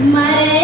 मरे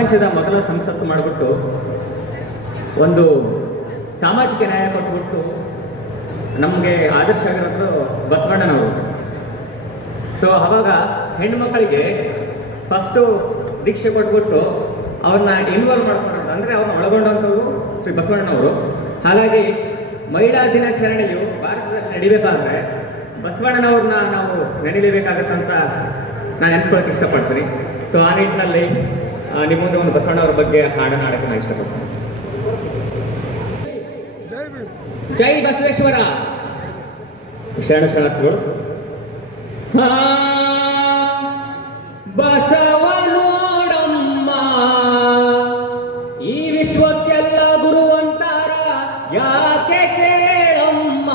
ಪ್ರಪಂಚದ ಮೊದಲ ಸಂಸತ್ತು ಮಾಡಿಬಿಟ್ಟು ಒಂದು ಸಾಮಾಜಿಕ ನ್ಯಾಯ ಕೊಟ್ಬಿಟ್ಟು ನಮಗೆ ಆದರ್ಶ ಆಗಿರೋದು ಬಸವಣ್ಣನವರು. ಸೊ ಅವಾಗ ಹೆಣ್ಮಕ್ಕಳಿಗೆ ಫಸ್ಟು ದೀಕ್ಷೆ ಕೊಟ್ಬಿಟ್ಟು ಅವ್ರನ್ನ ಇನ್ವಾಲ್ವ್ ಮಾಡ್ಕೊಂಡು ಅಂದರೆ ಅವ್ರನ್ನ ಒಳಗೊಂಡಂಥವ್ರು ಶ್ರೀ ಬಸವಣ್ಣನವರು. ಹಾಗಾಗಿ ಮಹಿಳಾ ದಿನಾಚರಣೆಯು ಭಾರತದಲ್ಲಿ ನಡಿಬೇಕಾದ್ರೆ ಬಸವಣ್ಣನವ್ರನ್ನ ನಾವು ನೆನೀಲೇಬೇಕಾಗತ್ತಂತ ನಾನು ನೆನೆಸ್ಕೊಳಕ್ಕೆ ಇಷ್ಟಪಡ್ತೀನಿ. ಸೊ ಆ ನಿಟ್ಟಿನಲ್ಲಿ ನಿಮ್ಮ ಮುಂದೆ ಒಂದು ಬಸವಣ್ಣವರ ಬಗ್ಗೆ ಹಾಡನ್ನು ಹಾಡಕ್ಕೆ ನಾನು ಇಷ್ಟಪಡ್ತೀನಿ. ಜೈ ಬಸವೇಶ್ವರ. ಶರಣ ಶರಣಾರ್ಥಿಗಳು. ಬಸವ ನೋಡಮ್ಮ ಈ ವಿಶ್ವಕ್ಕೆಲ್ಲ ಗುರುವಂತಾರ ಯಾಕೆ ಕೇಳಮ್ಮ?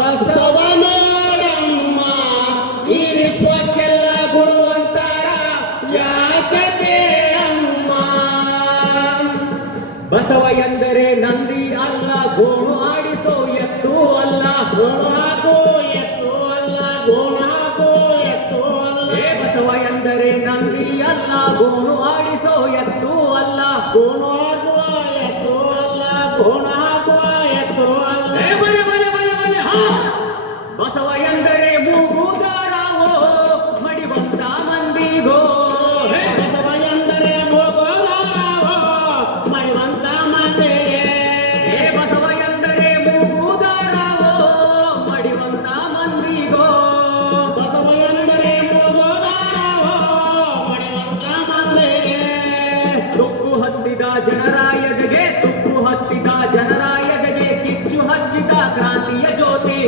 ಬಸವ ನೋಡಮ್ಮ ಈ ವಿಶ್ವಕ್ಕೆಲ್ಲ ಬಸವ ಎಂದರೆ ನಂದಿ ಅಲ್ಲ ಗೋಣು ಆಡಿಸೋ ಎತ್ತು ಅಲ್ಲ. ಗೋಣು ಹಾಕೋ ಎತ್ತು ಅಲ್ಲ ಗೋಣು ಹಾಕೋ ಎತ್ತು ಅಲ್ಲ. ಬಸವ ಎಂದರೆ ನಂದಿ ಅಲ್ಲ ಗೋಣು ಆಡಿಸೋ ಎತ್ತು ಅಲ್ಲ. ಗೋಣು ಹಾಕುವ ಎತ್ತು ಅಲ್ಲ ಗೋಣು ಹಾಕುವ ಎತ್ತು ಅಲ್ಲ. ಏ ಬಲೆ ಬಲೆ ಬಲೆ ಬಸವ ಎಂದರೆ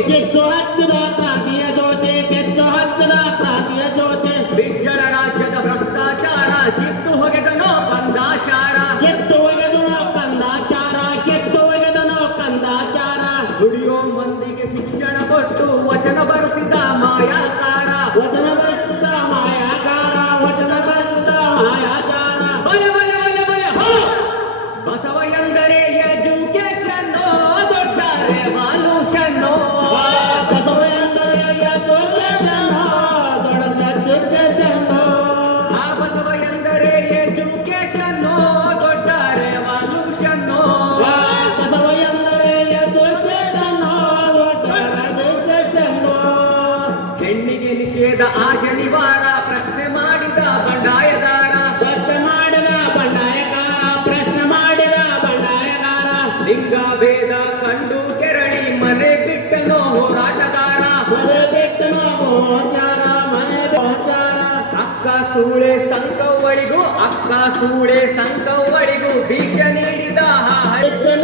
ಕೆಚ್ಚು ಹಚ್ಚದ ಕ್ರಾಂತಿಯ ಜ್ಯೋತಿ ಕೆಚ್ಚು ಹಚ್ಚದ ಕ್ರಾಂತಿಯ ಜೋತೆ ಬಿಜ್ಜಳ ರಾಜ್ಯದ ಭ್ರಷ್ಟಾಚಾರ ಕಿತ್ತು ಹೊಗೆದನೋ ಕಂದಾಚಾರ. ಕೆತ್ತು ಒಗೆದನೋ ಕಂದಾಚಾರ ಕೆತ್ತು ಒಗೆದನೋ ಕಂದಾಚಾರ. ದುಡಿಯೋ ಮಂದಿಗೆ ಶಿಕ್ಷಣ ಕೊಟ್ಟು ವಚನ ಬರೆಸಿದ ಮಾಯಾಕಾರ. ವಚನ ಬರೆಸಿದ ಮಾಯಾಕಾರ ವಚನ ಬರೆಸಿದ ಮಾಯಾಕಾರ. ಬಲೆ ಬಲೆ ಬಲೆ ಬಲೆ ಹೋ! ಬಸವ ಎಂದರೆ ಎಜುಕೇಶನ್ ದೊಡ್ಡ ರೆವಲ್ಯೂಷನ್ ಆ ಜನಿವಾರ ಪ್ರಶ್ನೆ ಮಾಡಿದ ಬಂಡಾಯದಾರ ಪ್ರಶ್ನೆ ಮಾಡಿದ ಬಂಡಾಯಕಾರ ಪ್ರಶ್ನೆ ಮಾಡಿದ ಬಂಡಾಯಕಾರ ಲಿಂಗ ಭೇದ ಕಂಡು ಕೆರಳಿ ಮನೆ ಬಿಟ್ಟನೋ ಹೋರಾಟಗಾರ ಮನೆ ಬಿಟ್ಟನೋ ಗೋಚಾರ ಮನೆ ಗೋಚಾರ. ಅಕ್ಕ ಸೂಳೆ ಸಂಕವಳಿಗೂ ಅಕ್ಕ ಸೂಳೆ ಹಾ ದೀಕ್ಷೆ